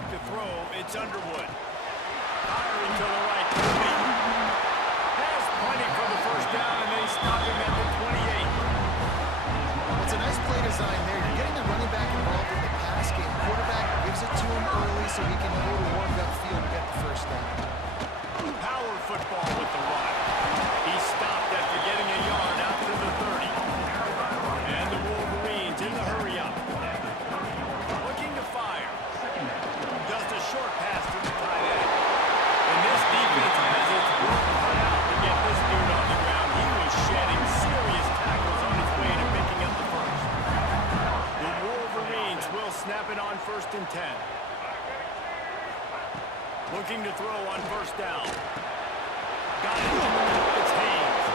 quarterback to throw. It's Underwood. Firing to the right. Has plenty for the first down, and they stop him at the 28. Well, it's a nice play design there. You're getting the running back involved in the pass game. Quarterback gives it to him early so he can go to warmed-up field and get the first down. Power football with the run. He stopped after getting a yard out to the 30. And the Wolverines in the hurry-up. Looking to fire. Just a short pass to the tight end. And this defense has its work cut out to get this dude on the ground. He was shedding serious tackles on his way to picking up the first. The Wolverines will snap it on 1st and 10. Looking to throw on first down. Got it in the middle. It's Haynes.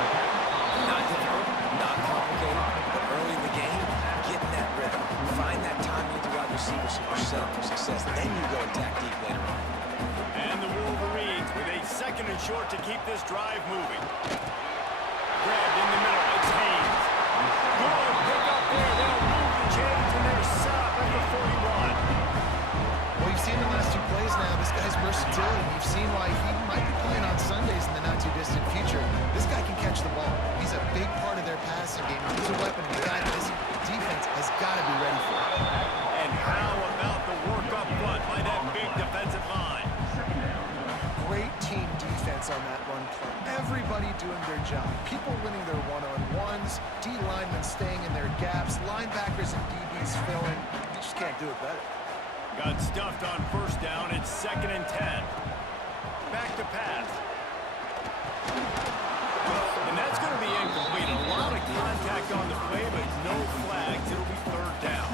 Not difficult, not complicated, but early in the game, getting that rhythm. Find that timing to wide receivers so you're set up for success. Then you go attack deep later on. And the Wolverines with a 2nd and short to keep this drive moving. Grabbed in the middle. It's Haynes. Good pick up there. They'll move the chains, and they're set up at the 41. Well, you've seen the last 2 plays now. This guy's versatility. You've seen why he might be playing on Sundays in the not-too-distant future. This guy can catch the ball. He's a big part of their passing game. He's a weapon, and the guy that this defense has got to be ready for. And how about the work up front by that big defensive line? Great team defense on that run play. Everybody doing their job. People winning their one-on-ones, D linemen staying in their gaps, linebackers and DBs filling. You just can't do it better. Got stuffed on first down. It's 2nd and 10. Back to pass. And that's going to be incomplete. A lot of contact on the play, but no flags. It'll be 3rd down.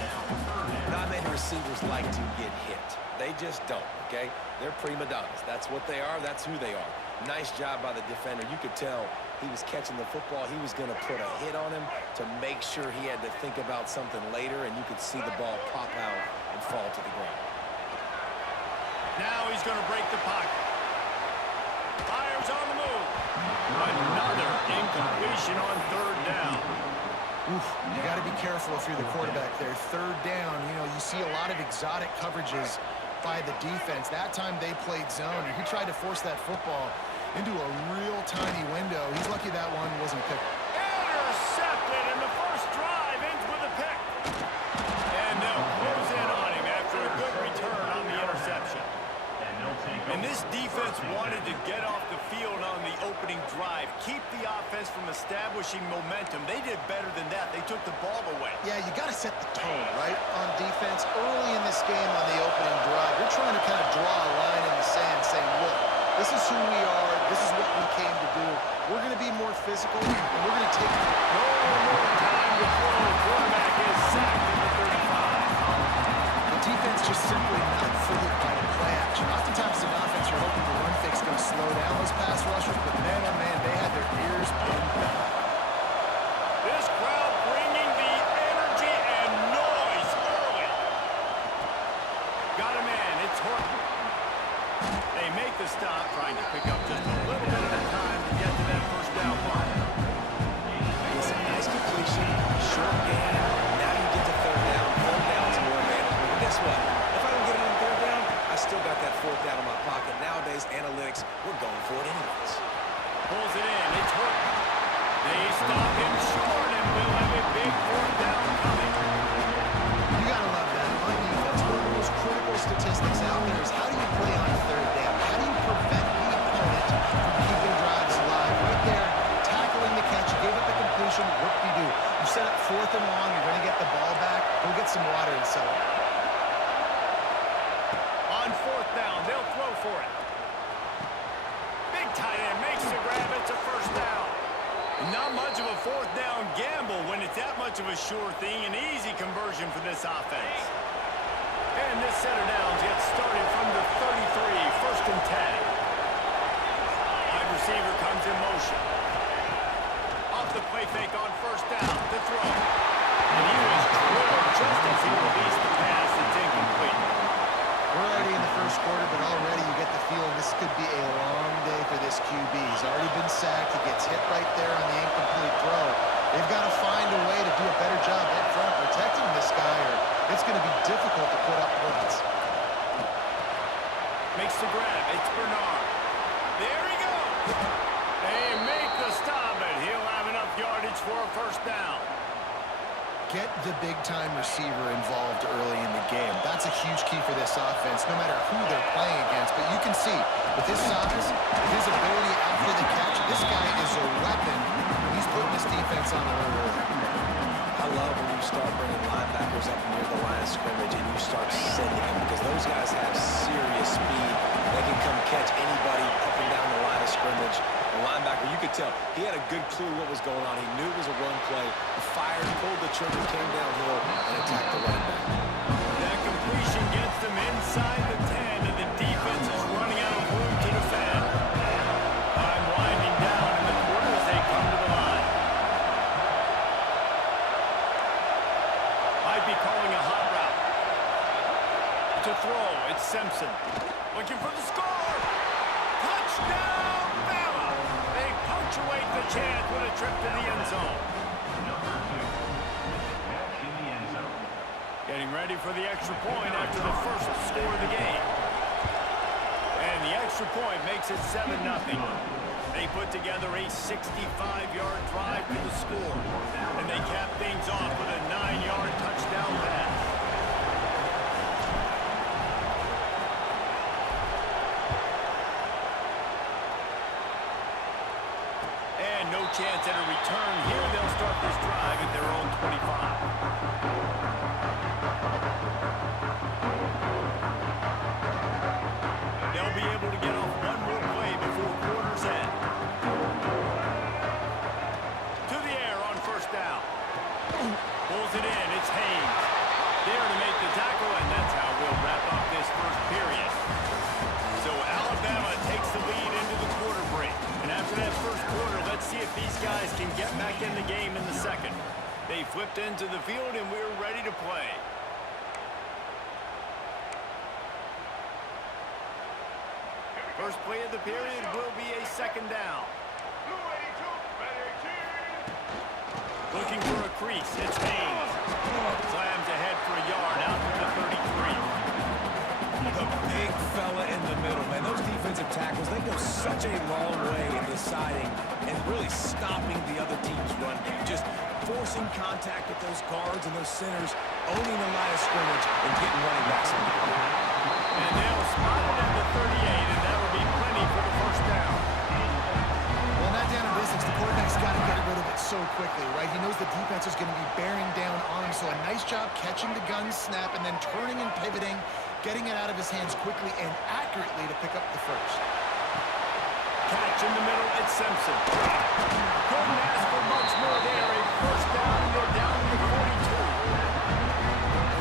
Not many receivers like to get hit. They just don't, okay? They're prima donnas. That's what they are. That's who they are. Nice job by the defender. You could tell he was catching the football. He was going to put a hit on him to make sure he had to think about something later, and you could see the ball pop out and fall to the ground. Now he's going to break the pocket. Fires on the move. Another incompletion on 3rd down. Oof, you got to be careful if you're the quarterback there. 3rd down, you know, you see a lot of exotic coverages by the defense. That time they played zone, and he tried to force that football into a real tiny window. He's lucky that one wasn't picked. Intercepted, and the first drive ends with a pick. And they'll close in on him after a good return on the interception. And this defense wanted to get off the field on the opening drive, keep the offense from establishing momentum. They did better than that. They took the ball away. Yeah, you got to set the tone, right, on defense. Early in this game on the opening drive, you're trying to kind of draw a line in the sand saying, look, this is who we are. This is what we came to do. We're going to be more physical, and we're going to take no more time to throw. The quarterback is sacked at the 35. The defense just simply not fooled by the play action. Oftentimes in offense, you're hoping the run fake's going to slow down those pass rushers, but man, oh man, they had their ears pinned back. This crowd bringing the energy and noise early. Got a man. It's Horton. They make the stop, trying to pick up just a little bit at a time to get to that first down mark. It's a nice completion, short gain. Now you get to 3rd down. 3rd down's more manageable. But guess what? If I don't get it on 3rd down, I still got that 4th down in my pocket. Nowadays, analytics, we're going for it anyways. Pulls it in. It's Horton. They stop him short, and we'll have a big 4th down coming. You got to love that. On defense, one of the most critical statistics out there is how do you play on 3rd down? How do you prevent the opponent from keeping drives alive? Right there, tackling the catch, you gave up the completion, what do you do? You set up 4th and long, you're going to get the ball back, go get some water and settle. On 4th down, they'll throw for it. Big tight end makes the grab. It's a first down. Not much of a 4th down gamble when it's that much of a sure thing. An easy conversion for this offense. And this set of downs gets started from the 33, 1st and 10. Wide receiver comes in motion. Off the play fake on first down. The throw. And he was drilled just as he released the pass. It's incomplete. We're already in the first quarter, but already you get the feeling this could be a long day for this QB. He's already been sacked. He gets hit right there on the incomplete throw. They've got to find a way to do a better job up front protecting this guy, or it's going to be difficult to put up points. Makes the grab. It's Bernard. There he goes. They make the stop, and he'll have enough yardage for a first down. Get the big-time receiver involved early in the game. That's a huge key for this offense, no matter who they're playing against. But you can see, with his size, with his ability after the catch, this guy is a weapon. He's putting this defense on alert early. I love when you start bringing linebackers up near the line of scrimmage and you start sending them, because those guys have serious speed. They can come catch anybody up and down the line of scrimmage. The linebacker, you could tell, he had a good clue what was going on. He knew it was a run play. He fired, pulled the trigger, came downhill, and attacked the running back. That completion gets them inside the 10, and the defense is running out of room to defend. Time winding down in the quarter as they come to the line. Might be calling a hot route. To throw, it's Simpson. Looking for the score. Touchdown, Bama! They punctuate the chance with a trip to the end zone. Getting ready for the extra point after the first score of the game. And the extra point makes it 7-0. They put together a 65-yard drive to the score. And they cap things off with a 9-yard touchdown pass. And no chance at a return here. They'll start this drive at their own 25. They'll be able to get off one more play before quarter's end. To the air on first down. Pulls it in. It's Haynes. There to make the tackle, and that's how we'll wrap up this first period. So Alabama takes the lead into the quarter break. And after that first quarter, let's see if these guys can get back in the game in the second. They flipped into the field, and we're ready to play. First play of the period will be a second down. Looking for a crease. It's Haynes. Slams ahead for a yard out to the 33. The big fella in the middle, man. Those defensive tackles, they go such a long way in deciding and really stopping the other team's run game. Just forcing contact with those guards and those centers, owning the line of scrimmage, and getting running backs in the play. And they'll spot it at the 38, and that will be plenty for the first down. Well, not down in business. The quarterback's got to get rid of it so quickly, right? He knows the defense is going to be bearing down on him, so a nice job catching the gun snap and then turning and pivoting, getting it out of his hands quickly and accurately to pick up the first. Catch in the middle, it's Simpson. Couldn't ask for much more there. A first down, and they're down to the 42.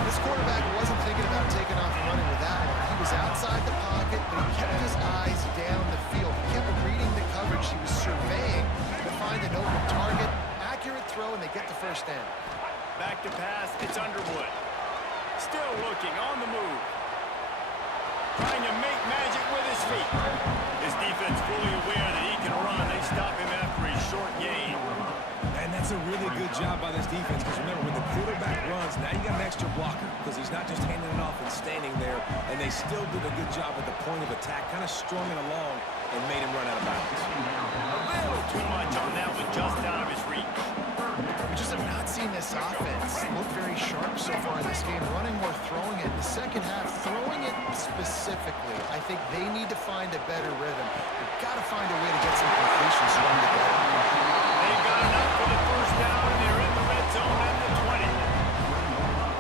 And this quarterback wasn't thinking about taking off and running with that one. He was outside the pocket, but he kept his eyes down the field. He kept reading the coverage. He was surveying to find an open target. Accurate throw, and they get the first down. Back to pass, it's Underwood. Still looking, on the move. Trying to make magic with his feet. His defense fully aware that he can run. They stop him after a short gain. And that's a really good job by this defense, because remember, when the quarterback runs, now you got an extra blocker, because he's not just handing it off and standing there, and they still did a good job at the point of attack, kind of strung it along and made him run out of bounds. A little too much on that one, just out of his reach. We just have not seen this offense look very sharp so far in this game. Running more, throwing it. In the second half, throwing it specifically, I think they need to find a better rhythm. They've got to find a way to get some completions strung together. They've got enough for the first down, and they're in the red zone at the 20.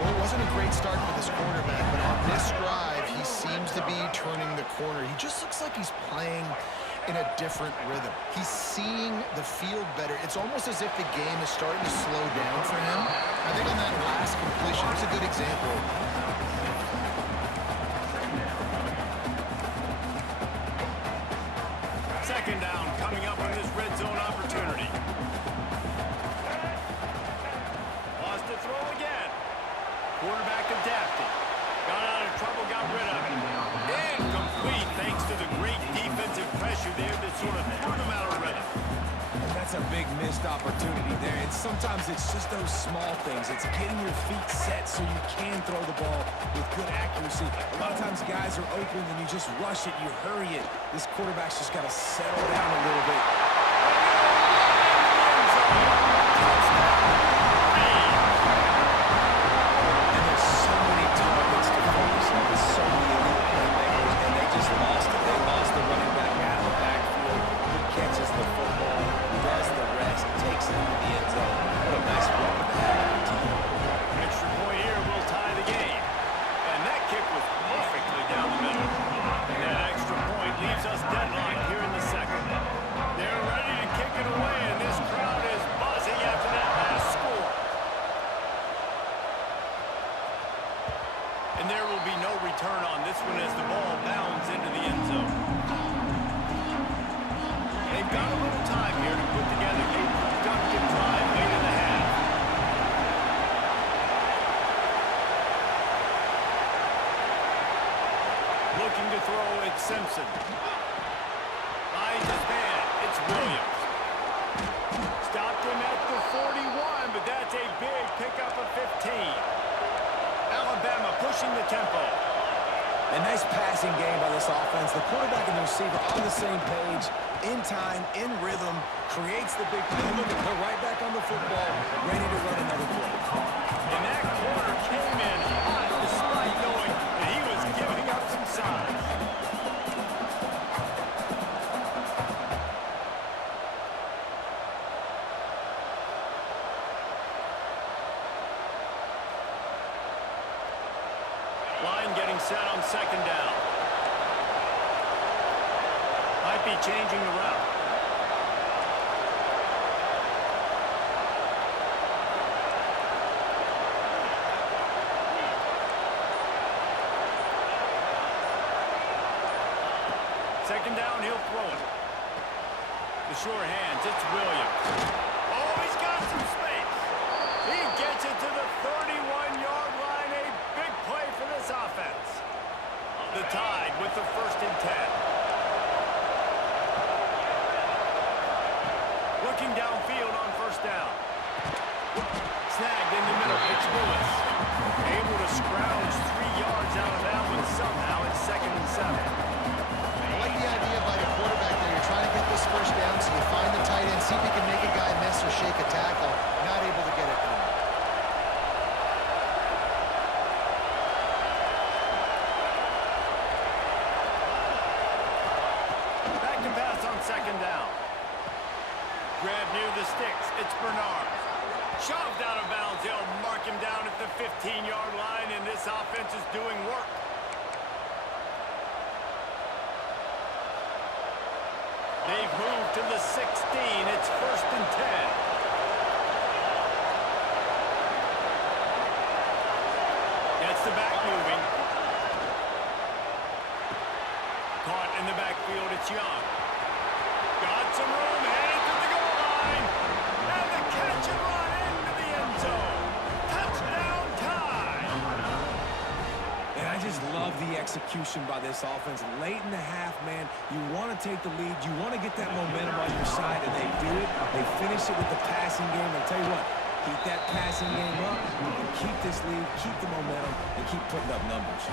Well, it wasn't a great start for this quarterback, but on this drive, he seems to be turning the corner. He just looks like he's playing in a different rhythm. He's seeing the field better. It's almost as if the game is starting to slow down for him. I think on that last completion, it's a good example. Second down coming up on this red zone opportunity. Lost the throw again. Quarterback adapted. Got out of trouble, got rid of it. Incomplete thanks to the great defensive pressure there that sort of threw them out of rhythm. And that's That's a big missed opportunity there. And sometimes it's just those small things. It's getting your feet set so you can throw the ball with good accuracy. A lot of times guys are open and you just rush it, you hurry it. This quarterback's just got to settle down a little bit. And there's so many targets to focus on. There's so many elite playmakers, and they just lost it. They lost the running back out of the backfield. Who catches the football, does the rest, takes it into the end zone. What a nice weapon to have on your team. Extra point here will tie the game. And that kick was perfectly down the middle. And that extra point leaves us deadlocked here in the second. They're ready to kick it away, and this crowd is buzzing after that last score. And there will be no return on this one as the ball bounds into the end zone. They've got a little time here to put together a productive drive late in the half. Looking to throw, it's Simpson. Finds his man, it's Williams. Stopped him at the 41, but that's a big pickup of 15. Alabama pushing the tempo. A nice passing game by this offense. The quarterback and the receiver on the same page, in time, in rhythm, creates the big play. Look at him, right back on the football, ready to run another play. And that corner came in hot despite knowing that he was giving up some size. Line getting set on second down. Might be changing the route. Second down, he'll throw it. The sure hands, it's Williams. Oh, he's got some space. He gets it to the 31-yard line. A big play for this offense. The Tide with the 1st and 10. Looking downfield on 1st down. Snagged in the middle, it's Lewis. Able to scrounge 3 yards out of that one somehow. It's 2nd and 7. I like the idea by the quarterback there. You're trying to get this first down, so you find the tight end, see if he can make a guy miss or shake a tackle. Not able to get it done. Back to pass on 2nd down. Grab near the sticks. It's Bernard. Shoved out of bounds. They'll mark him down at the 15-yard line, and this offense is doing work. They've moved to the 16. It's 1st and 10. Gets the back moving. Caught in the backfield, it's Young. Got some room, headed to the goal line. And the catch and run into the end zone. Touchdown Tide. And I just love the execution by this offense. Late in the half, man, you want to take the lead. You want to get that momentum on your side, and they do it. They finish it with the passing game. I'll tell you what, keep that passing game up. You can keep this lead, keep the momentum, and keep putting up numbers.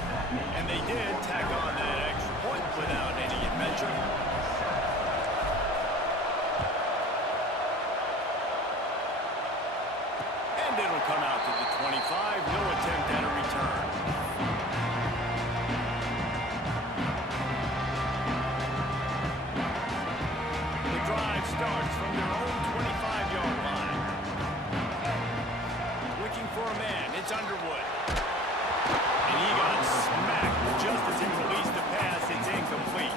And they did tack on that extra point without any adventure. And it'll come out to the 25. No attempt at a return. The drive starts from their own 25-yard line. Looking for a man. It's Underwood. And he got smacked just as he released the pass. It's incomplete.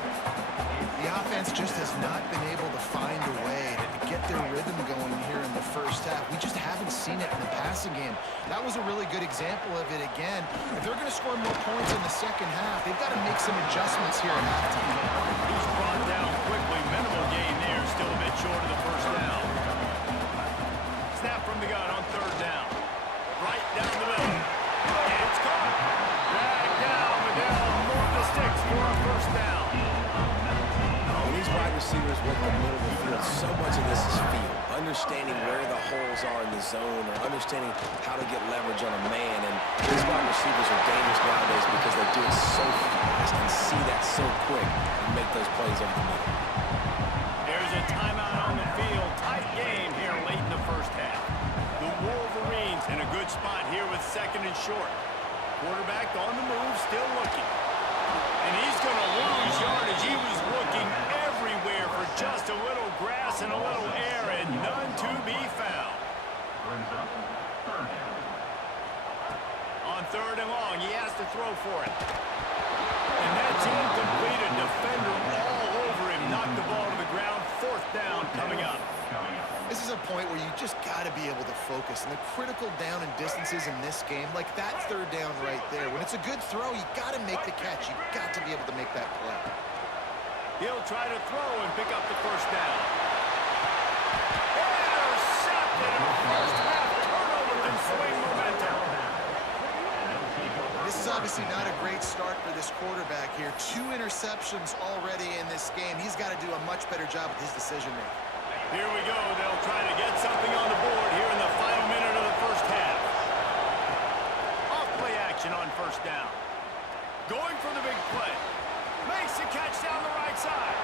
The offense just has not been able to find a way to get their rhythm going here in the first half. We just haven't seen it in the passing game. That was a really good example of it again. If they're going to score more points in the second half, they've got to make some adjustments here at halftime. He's brought down quickly. Minimal gain there. Still a bit short of the 1st down. Snap from the gun on 3rd down. Right down the middle. And it's caught. Dragged down. Liddell more the sticks for a 1st down. When these wide receivers work the middle of the field, so much of this is field. understanding where the holes are in the zone or understanding how to get leverage on a man. And these wide receivers are dangerous nowadays because they do it so fast and see that so quick and make those plays over the middle. There's a timeout on the field. Tight game here late in the first half. The Wolverines in a good spot here with second and short. Quarterback on the move, still looking. And he's going to lose yardage. He was looking everywhere for just a little grass and a little air, and none to be found. On third and long, he has to throw for it. And that's incomplete. A defender all over him. Knocked the ball to the ground. Fourth down coming up. This is a point where you just got to be able to focus. And the critical down and distances in this game, like that third down right there, when it's a good throw, you got to make the catch. You got to be able to make that play. He'll try to throw and pick up the first down. Intercepted. First half turnover can swing momentum. This is obviously not a great start for this quarterback here. 2 interceptions already in this game. He's got to do a much better job with his decision making. Here we go. They'll try to get something on the board here in the final minute of the first half. Off play action on first down. Going for the big play. Makes the catch down the right side.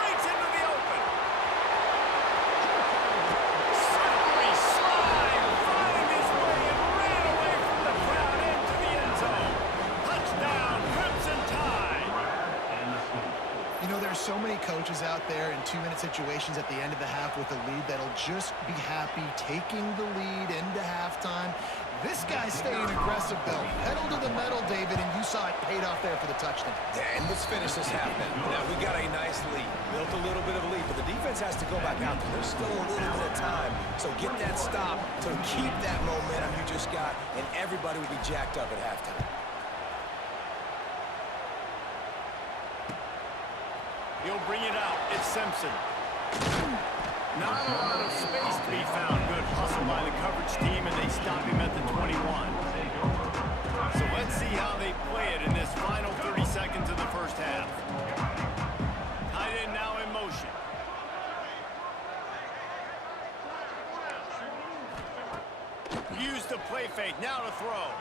Breaks into the open. Slippery slide. Find his way and ran away from the crowd into the end zone. Touchdown, Crimson Tide. You know, there are so many coaches out there in 2-minute situations at the end of the half with a lead that'll just be happy taking the lead into halftime. This guy's staying aggressive, though. Pedal to the metal, David, and you saw it paid off there for the touchdown. Yeah, and let's finish this half then. Now, we got a nice lead. Built a little bit of a lead, but the defense has to go back out there. There's still a little bit of time. So get that stop to keep that momentum you just got, and everybody will be jacked up at halftime. He'll bring it out. It's Simpson. Not a lot of space to be found. Good hustle by the coverage team, and they stop him at the 21. So let's see how they play it in this final 30 seconds of the first half. Tight end now in motion. Use the play fake. Now to throw.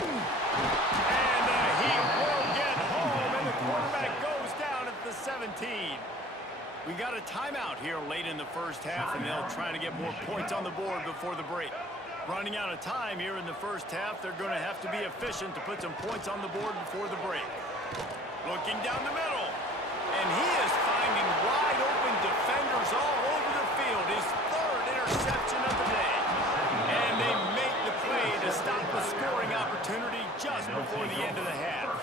And he will get home, and the quarterback goes down at the 17. We got a timeout here late in the first half, and they'll try to get more points on the board before the break. Running out of time here in the first half, they're going to have to be efficient to put some points on the board before the break. Looking down the middle, and he is finding wide open defenders all over the field. His third interception of the day. And they make the play to stop the scoring opportunity just before the end of the half.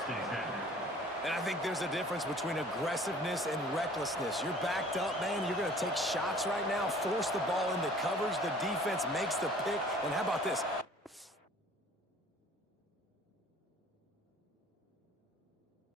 And I think there's a difference between aggressiveness and recklessness. You're backed up, man. You're going to take shots right now, force the ball into coverage. The defense makes the pick. And how about this?